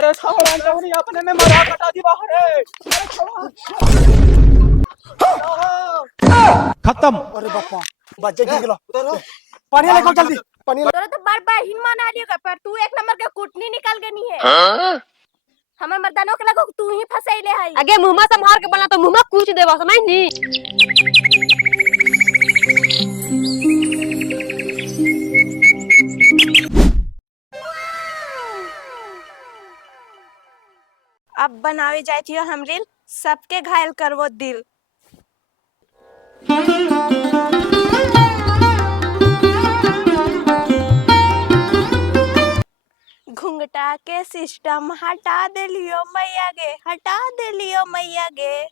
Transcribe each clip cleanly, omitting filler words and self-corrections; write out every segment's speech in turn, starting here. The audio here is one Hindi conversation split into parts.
अरे छोड़ा अंजनी अपने में मरा कटा दी बाहर है। अरे छोड़ा खत्म। अरे बापा बच्चे गिर गलो पानी लेकर जल्दी पानी तोरा तो बार बार हिनमा ना लियो पर तू एक नंबर के कुटनी निकाल के नहीं है। हमर मर्दानों के लगो तू ही फसैले है। आगे मुंह संभार के बना तो मुंह में कुछ देबा समझ नी। अब बनावे जाए थियो हम रील सबके घायल करवो दिल। घुंघटा के सिस्टम हटा दे लियो मैया गे, हटा दे लियो मैया गे।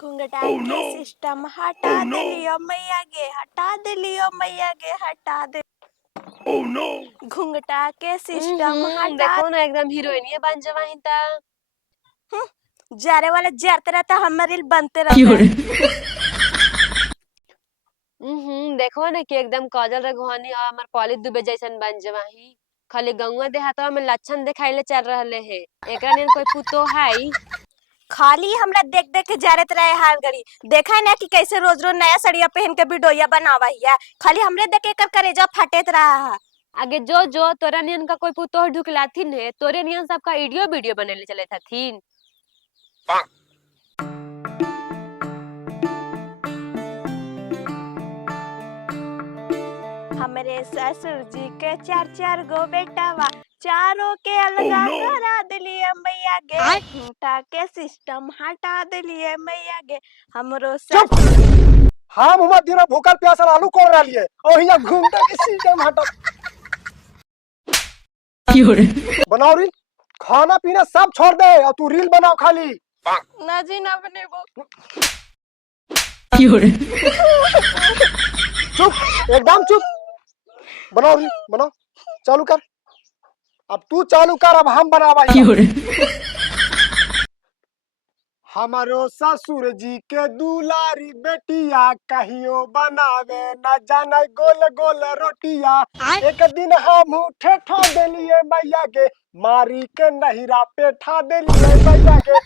घुंघटा के सिस्टम हटा दे लियो मैया गे, हटा दे लियो मैया गे, हटा दे। घुंघटा के सिस्टम हटा। देखो ना एकदम हीरोइन बन जवाही ता। जारे वाले जारते रहता हमारे रील बनते रहते। देखो ना कि एकदम काजल रघवानी और हमार पॉलिश दुबे जैसन बन जवाही। खाली गंगा देहातवा में लक्षण दिखाइले चल रहले है। एकरा नियन कोई पुतो है खाली हमरा देख देख के जारत रहे हार गड़ी। देखा है ना कि कैसे रोज रोज नया सड़िया पहन के वीडियोया बनावा है। खाली हमरे देख के कर करेजा फटेत रहा है। आगे जो जो तोरा नियन का कोई पुतो ढुकलाथिन है तोरे नियन सबका वीडियो बनेले चले थाथिन। हमरे ससुर जी के चार चार गो बेटावा चारों के अलगा करा दिलिए मैया गे। घुंघटा के सिस्टम हटा दिलिए मैया गे। हमरो ससुर हाँ मुमा दिना भूखल प्यासल आलू कोर रहा लिए और यहाँ घूमता के सिस्टम हटा बनाओ रील खाना पीना सब छोड़ दे और तू रील बनाओ खाली। ना जी ना बनेबो। चुप एकदम चुप बनाओ रील बनाओ चालू कर। अब तू चालू कर अब हम बनावा। हमारो ससुर जी के दुलारी बेटिया कहियो बनावे न जाने गोल गोल रोटिया। एक दिन हम ठेठा देलिए मैया के मारी के नहिरा पेठा देलिए मैया के।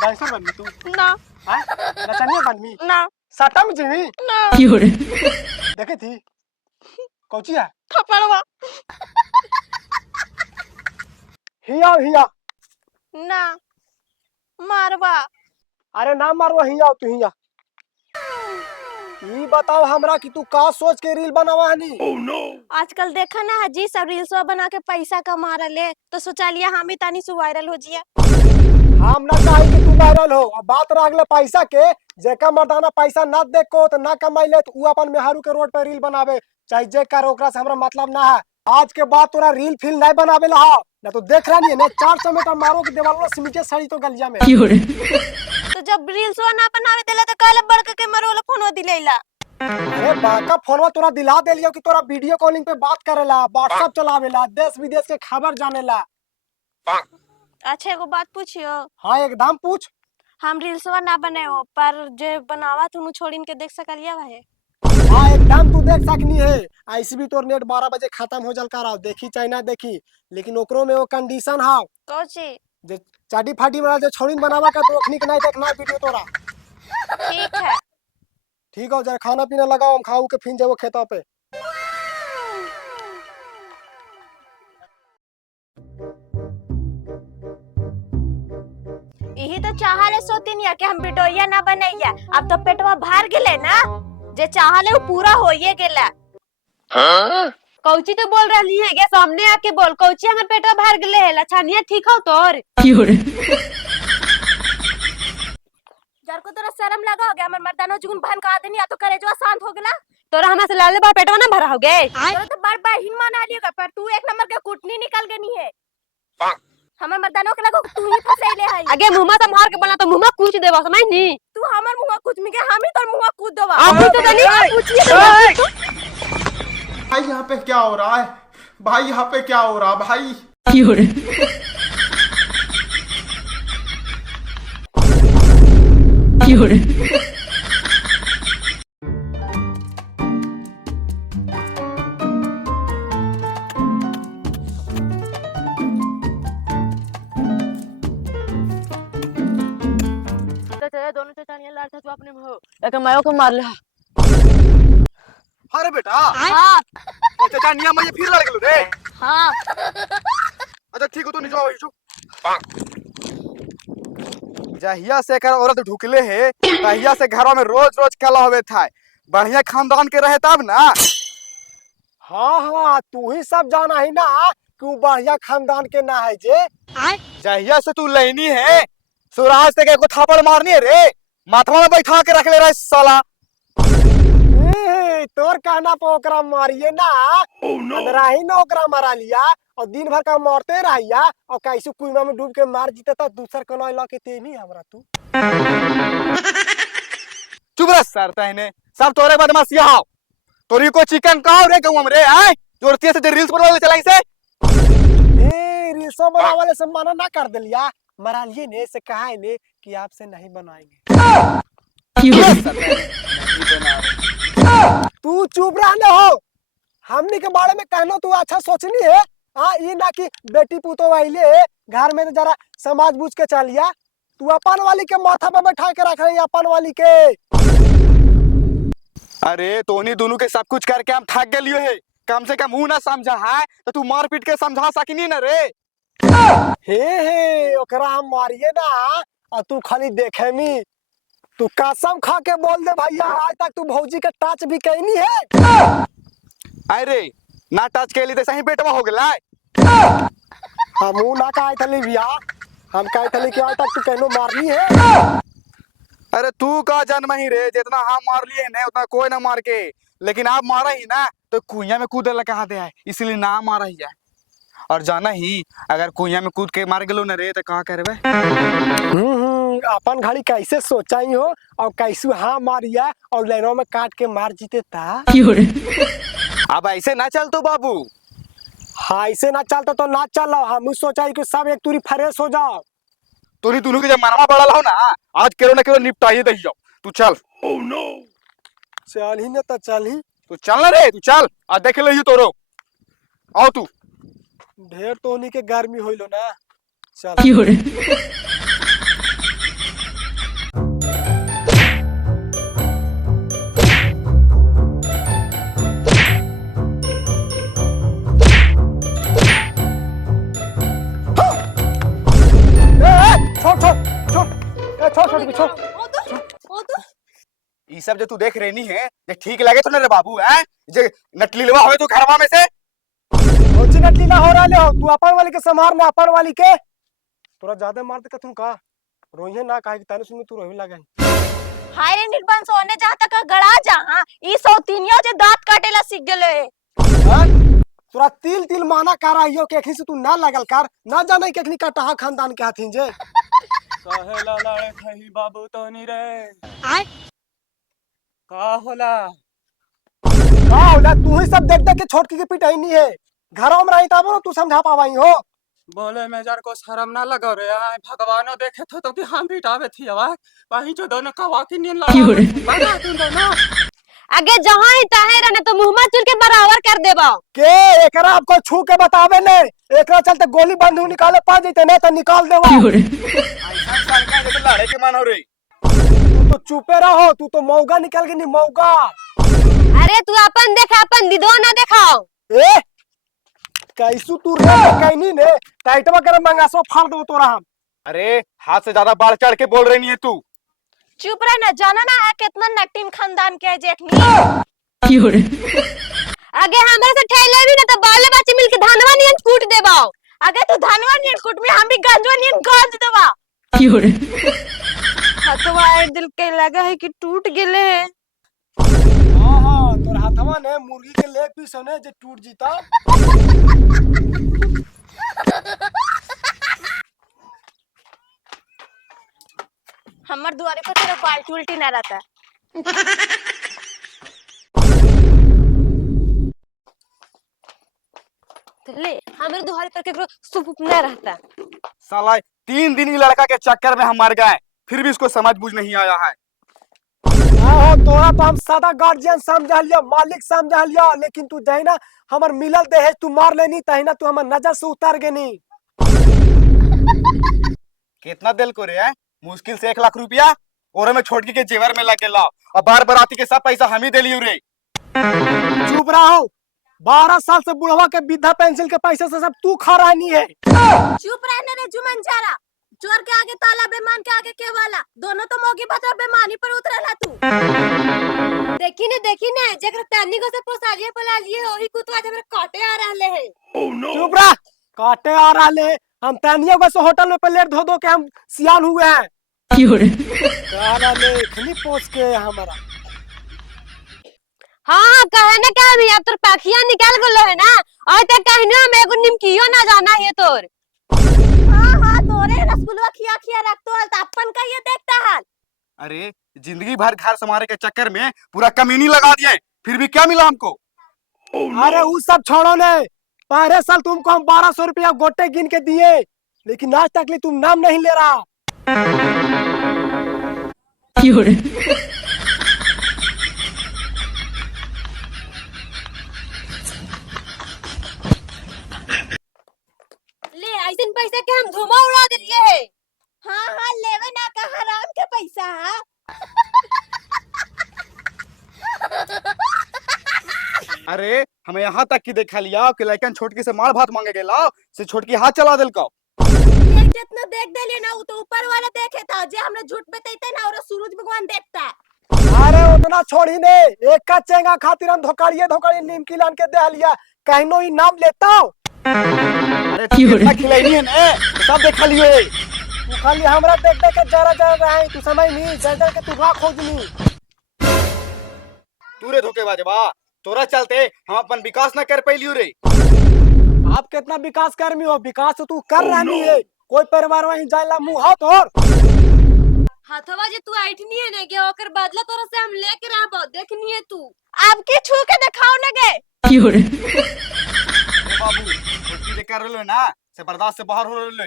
डांसर बनमी तू ना नचनिया बनमी ना सटम जीवी ना देखे थी कौची है थप्पड़वा हिया हिया ना मारवा। अरे ना मारो हिया तू हिया। ये बताओ हमरा कि तू का सोच के रील बनावा हनी। आजकल देखा ना जी सब रील्स बना के पैसा कमा रहे तो सोचा लिया हम ही तानी सु वायरल हो जिया। हम ना चाही कि तू वायरल हो। अब बात रह पैसा के जेका मर्दाना पैसा ना देखो तो ना कमाइले तो उ अपन मेहरू के रोड पे रील बनावे चाहे जे कर ओकरा से हमरा मतलब ना है। आज के बाद तोरा रील फिल नहीं बनावे ला ना तो देख रहा नहीं है ना 400 मीटर मारो के देवाल में सिमटे सड़ी तो गलिया में। तो जब रील्स ना बनावे देला तो काले बड़का के मरो वाला फोन दिलेला। अरे बड़का फोनवा तोरा दिला देलियो कि तोरा वीडियो कॉलिंग पे बात करेला व्हाट्सएप चलावेला देश विदेश के खबर जानेला। अच्छा एगो बात पूछियो। हाँ एकदम पूछ। हम रील्स ना बनाओ पर जे बनावा तुनु छोड़िन के देख सकलिया भाई। हाँ एकदम तू देख सकनी है। ऐसे भी तोर नेट 12 बजे खत्म हो जल कर देखी चाहे ना देखी लेकिन ओकरो में वो कंडीशन है कौची जे चाटी फाटी वाला जो छोड़िन बनावा का तो ओखनी के नहीं देखना वीडियो तोरा। ठीक है ठीक हो जरा खाना पीना लगाओ हम खाऊ के फिर जाओ खेता पे। यही तो चाहले सोतिन या कि हम वीडियो ना बनैया। अब तो पेटवा भर गेले ना जे चाहले वो पूरा होइए गेला। कौची तो बोल रही है क्या सामने आके बोल कौची हमर पेटवा भर गेले है लछनिया ठीक हो तोर। जर को तोरा शर्म लगा हो गया हमर मर्दानो जुगुन बहन का आदमी या तो करे जो शांत हो गेला। तोरा हमरा से लाले बार पेटवा ना भरा हो गे। तोरा तो बार बार हिनमा ना लियो पर तू एक नंबर के कुटनी निकाल के नहीं है। हमर मर्दानो के लगो तू ही फसैले है। आगे मुंह संभार के बना तो मुंह में कुछ देबा समझ नी। तू हमर मुंह कुछ में के हम ही तोर मुंह कूद देबा। आप तो नहीं पूछिए भाई यहाँ पे क्या हो रहा है भाई यहाँ पे क्या हो रहा भाई। एक मायो को मार ले। अरे बेटा हाँ चाचा नियम ये फिर लड़ गेलो रे। हाँ अच्छा ठीक हो तो नीचे आओ हिचो। जहिया से कर औरत ढुकले है तहिया से घरों में रोज रोज कला होवे था। बढ़िया खानदान के रहे तब ना। हाँ हाँ तू ही सब जाना ही ना कि वो बढ़िया खानदान के ना है जे। जहिया से तू लेनी है सुराज से को थापड़ मारनी है रे। माथवा में बैठा के रख ले रहा है साला। तोर कहना पे ओकरा मारिए ना। रही ना ओकरा मारा लिया और दिन भर का मारते रहिया और कैसे कुआं में डूब के मार जीते तो दूसर कनौ ला के ते नहीं हमरा तू। चुप रह सर तहने सब तोरे बदमाशिया हो। तोरी को चिकन काव रे गऊ हमरे आए जोरती से रील्स बनावे चलाई से। ए रील्स बनावे से मना ना कर दिया। मरा लिए ने से कहा है ने कि आपसे नहीं बनाएंगे। तू चुप रहने हो। हमनी के बारे में कहना तू अच्छा सोचनी है। हाँ ये ना कि बेटी पुतो आइले घर में तो जरा समाज बुझ के चलिया। तू अपन वाली के माथा पे बैठा के रख रही अपन वाली के। अरे तोनी दोनों के सब कुछ करके हम थक गए है। कम से कम मुंह ना समझा है तो तू मार पीट के समझा सकिनी ना रे। हे ओकरा हम मारिए ना और तू खाली देखे मी। तू कसम खा के बोल दे भैया आज तक तू भौजी के टच भी कहनी है। अरे ना टच के लिए तो सही बेटवा हो गया। हम ना कहा थली भैया हम कहे थली कि आज तक तू कहनो मारनी है। अरे तू का जन्म ही रे जितना हम मार लिए ना उतना कोई ना मार के। लेकिन आप मारा ही ना तो कुइया में कूदे लगा दे है इसलिए ना मारा ही है। और जाना ही अगर कुइया में कूद के मार गलो न रे तो कहाँ करबे। अपन घड़ी कैसे सोचा ही हो और कैसे हाँ मारिया और लाइनों में काट के मार जीते था। अब ऐसे ना चल तो बाबू। हाँ ऐसे ना चलता तो ना चलो। हम सोचा कि सब एक तुरी फ्रेश हो जाओ। तुरी दोनों के जब मरवा बड़ा हो ना आज केरो ना केरो निपटाइए दही जाओ। तू चल। ओह नो चल ही ना तो चल ही। तू चल ना रे तू चल आज देख ले तोरो। आओ तू ढेर तो उन्हीं के गर्मी होइलो ना। चल ये सब जो तू देख रही है ये ठीक लगे तो ना रे बाबू है जे नटलीलवा होए तू घरवा में से। कोची नटलीला हो रहा ले तू अपन वाली के समार ने अपन वाली के। तोरा ज्यादा मार दे तुम का रोइए ना काहे कि तने सुन तू रोही लगे। हाय रे निर्बन सोने जा तक गड़ा जा। हां ई सौतीनिया जे दांत काटेला सीख गेले। हां तोरा तिल तिल माना कराइयो के एखनी से तू ना लगल कर ना जाने के एखनी कटहा खानदान के हथिन जे। कहेला लाए खही बाबू तोनी रे का होला तू ही सब देख देख के छोटकी के पिटाई नहीं है। घरों में रही तब तू समझा पावाई हो। बोले में जार को शर्म ना लगो रे आए भगवानो देखे तो कि हम बिटावे थी आवा वही जो दोनों कवा की नींद लगा बना तू दोनों। आगे जहाँ ही ताहे रहने तो मुंह में चुर के बराबर कर देबा के एकरा आपको छू के बतावे ने एकरा चलते गोली बंदूक निकाले पा जइते ने तो निकाल देवा। ऐसा सरकार के लड़े के मन हो रे। तू तो चुपे रहो तू तो मौगा निकल के नहीं मौगा। अरे तू अपन देखा अपन दिदो ना देखाओ। ए कैसु तू रे कहनी ने टाइटवा कर मंगासो फाड़ दो तोरा हम। अरे हाथ से ज्यादा बढ़ चढ़ के बोल रही नहीं है तू। चुप रह ना जाना ना है कितना नटीम खानदान के है जेठनी। आगे हमरे से ठेले भी ना तो बाले बच्चे मिलके धानवा नियन कूट देबाओ। अगर तू धानवा नियन कूट में हम भी गंजवा नियन गंज देवा। हथवा एक दिल के लगा है कि टूट गेले है। हां हां तोर हाथवा ने मुर्गी के लेग पीस ने जे टूट जीता। हमर दुआरे पर तेरा बाल्टी उल्टी ना रहता। ले हमरे दुआरे पर केकरो सुप ना रहता। साला 3 दिन की लड़का के चक्कर में हम मर गए फिर भी इसको समझ बुझ नहीं आया है। हाँ तोरा तो हम सादा गार्जियन समझा लिया मालिक समझा लिया लेकिन तू जही ना हमर मिलल दहेज तू मार लेनी तही ना तू हमर नजर से उतर गेनी। कितना दिल को रे है मुश्किल से 1 लाख रुपया और मैं छोटकी के जेवर में लगे लाओ और बार बराती के सब पैसा हम ही दे लियो रे। चुप रहो। 12 साल से बुढ़वा के वृद्धा पेंशन के पैसे से सब तू खा रानी है। चुप रहने रे जुमन जारा। चोर के आगे ताला, बेमान के आगे केवाला, दोनों तो मोगी भद्र बेमानी पर उतरला तू। देखी ने जकर तानी को से पोसालिए पला लिए ओही कुतवा जबर काटे आ रहले है। चुप रह। काटे आ रहा हम तानिया को होटल में प्लेट धो धो के हम सियान हुए हैं। खली पोस के हमारा। हाँ कहे ना क्या भी अब तोर पाखिया निकाल गलो है ना और तक कहना मैं को निमकियो ना जाना है तोर। हाँ तोरे रसगुल्ला खिया खिया रख तो अपन का ये देखता हाल। अरे जिंदगी भर घर संभाले के चक्कर में पूरा कमीनी लगा दिए, फिर भी क्या मिला हमको? अरे वो सब छोड़ो ने। पहले साल तुमको हम 1200 रुपया गोटे गिन के दिए, लेकिन आज तक ले तुम नाम नहीं ले रहा। ले ऐसे पैसे के हम धुआं उड़ा दिए है। हाँ लेवे ना का हराम के पैसा है। अरे हमें यहाँ तक की देखा लिया कि लड़कन छोटकी से मार भात मांगे गेला से छोटकी हाथ चला दिल का। एक जितना देख देलिए ना वो तो ऊपर वाला देखे था जे हमने झूठ बताते ना और सूरज भगवान देखता है। अरे उतना छोड़ी ने। एक का चेंगा खातिर हम धोकाड़िए नीमकी लान के दे लिया। कहनो ही नाम लेता हूँ। अरे कितना खिलाइनी है ने सब देखा लिए। तू खाली हमरा देख देख के जरा रहे। तू समझ नहीं जर के तू खोजनी। तू रे धोखेबाज बा, तोरा चलते हम अपन विकास न कर पैलियो रे। आप कितना विकास कर्मी हो? विकास तो तू कर रही है। कोई परिवार वहीं जाइला मुंह हाथ और हाथवा जे तू ऐठनी है ना के ओकर बदला तोरा से हम लेके रहबो देखनी है तू। आपकी छू के दिखाओ लगे। बाबू छोटकी जे कर रहलो ना से बर्दाश्त से बाहर हो रहलो।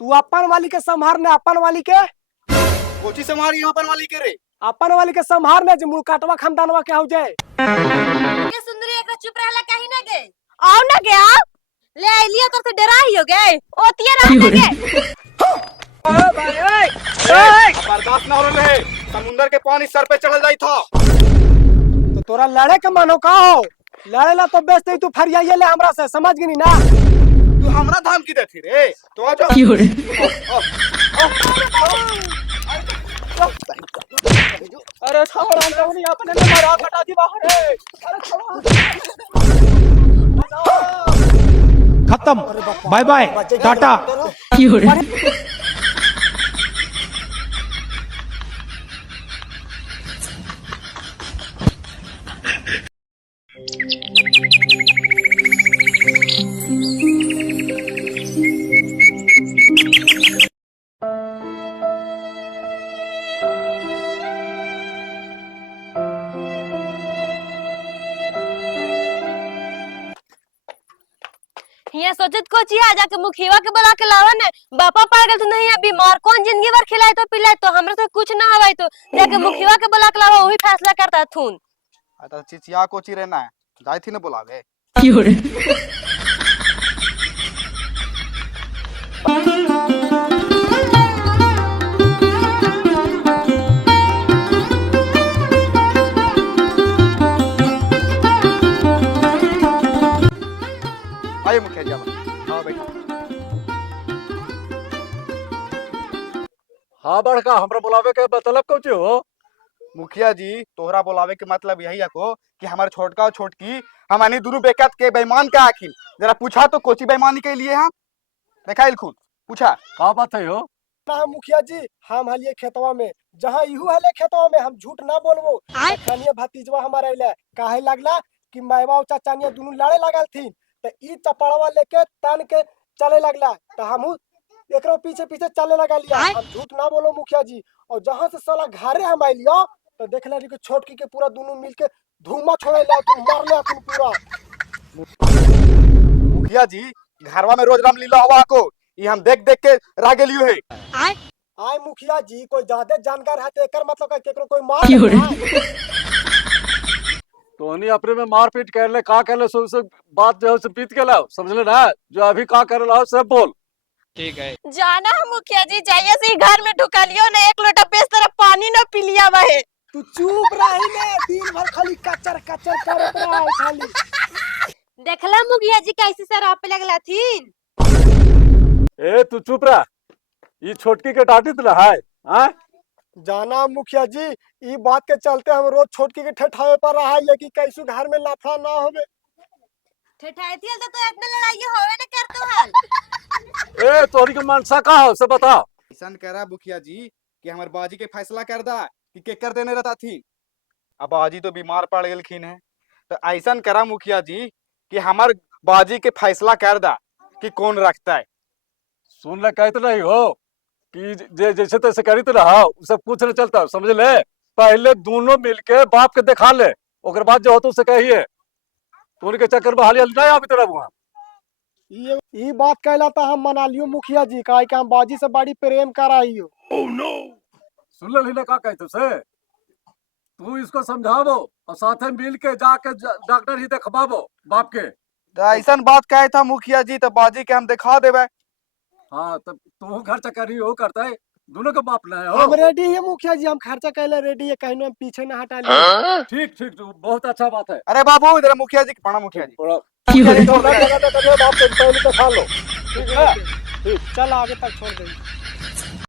तू अपन वाली के संभारने। अपन वाली के कोची से मारी अपन वाली के रे। अपन वाली के संभारने जे मुकाटवा खानदानवा के हो जाए। के सुंदरी एकरा चुप रहला कहीं ना गे। आओ ना गे आप। ले आइलिया तो डरा ही हो गए। ओतिया रह लगे। बर्दाश्त न हो रहे। समुंदर के पानी सर पे चढ़ जाई था। तो तोरा लड़े के मानो का हो? लड़े ला तो बेचते तू फरियाइए ले हमरा से। समझ गनी ना? तू हमरा धमकी देती रे। तो आ जा। अरे छोड़ा हमने अपने में मारा कटा दी बाहर है। खत्म। Bye bye Tata. हिया सोचत को चिया जाके मुखिया के बुला के लावन है। बापा पड़ गए तो नहीं है बीमार कौन जिंदगी भर खिलाए तो पिलाए तो हमरा से कुछ ना हवाई तो जाके मुखिया के बुला के लावा वही फैसला करता थून। आता चिचिया कोची रहना है जाई थी न बुलावे। आइए मुखिया जी हाँ बैठा। हाँ बड़का हमरा बुलावे के मतलब कौची हो? मुखिया जी तोहरा बुलावे के मतलब यही है को कि हमारे छोटका और छोटकी हमारी दोनों बेकत के बेईमान का आखिर जरा पूछा तो कोची बेईमानी के लिए हम देखा खुद पूछा का बात है हो? ना मुखिया जी हम हलिए खेतवा में जहाँ इहू हले खेतवा में हम झूठ ना बोलबो। खानिया भतीजवा हमारा इले काहे लगला कि मायवा और चाचानिया दोनों लड़े लगल थी तो ई चपड़वा लेके तन के चले लगला तो हम एकरो पीछे पीछे चले लगा लिया। हम झूठ ना बोलो मुखिया जी। और जहाँ से साला घरे हम आइलियो तो देख ला कि छोटकी के पूरा दोनों मिलके धुआं छोड़े ला मार ले अपन पूरा। मुखिया जी घरवा में रोज रामलीला हवा को ये हम देख देख के रह गेलियो है। आय मुखिया जी कोई ज्यादा जानकार है तो एकर मतलब का केकरो कोई मार तो नहीं अपने में मारपीट कर ले का कर ले सो बात जो है बीत के लाओ समझ ले ना जो अभी का कर ला सब बोल। जाना है मुखिया जी, जाइए से घर में ढुका लियो ना, एक लोटा बेस तरह पानी न पी लिया वहे। तू चुप रही ने, दिन भर खाली कचर कचर करत रहा खाली। देखला मुखिया जी कैसे शराब पे लगला थीन। ए तू चुप रह, ये छोटकी के डांटी तो है हाँ? जाना मुखिया जी, ई बात के चलते हम रोज छोटकी के ठठावे पर रहा है कि कैसु घर में लफड़ा ना होवे। ठठाई थी तो इतना लड़ाई होवे न करतो हाल। ए तोहरी के मनसा का हो से बता। ऐसा कह रहा मुखिया जी कि हमारे बाजी के फैसला कर दा कि केकर देने रहता थी। अब बाजी तो बीमार पड़ गलखिन है, तो ऐसा करा मुखिया जी कि हमार बाजी के फैसला कर दा कि कौन रखता है। सुन ले कहते नहीं हो कि जैसे तैसे करी तो रहा, उसे कुछ नहीं चलता, समझ ले। पहले दोनों मिलके बाप के दिखा ले, ओकर बाद जो हो तो उसे कहिए। तो उनके चक्कर में हालिया नहीं अभी तरह वहाँ। ई बात कहला तो हम मना लियो मुखिया जी, काहे कि हम बाजी से बड़ी प्रेम कराइयो। सुन ले लीला का कहते से, तू इसको समझावो और साथे मिल के जाके डॉक्टर ही दिखवावो बाप के। तो ऐसा बात कहे था मुखिया जी, तो बाजी के हम दिखा देवे। हाँ तब तू घर चक्कर हो करता है, दोनों का बाप ना है हम हो। रेडी है मुखिया जी, हम खर्चा कहले रेडी है, कहीं हम पीछे ना हटा लियो। ठीक ठीक बहुत अच्छा बात है। अरे बाबू इधर मुखिया जी पढ़ा मुखिया जी। थोड़ा मुखिया जी, छोड़ दे। बाप के पहले दिखा लो। चल आगे तक छोड़ देंगे।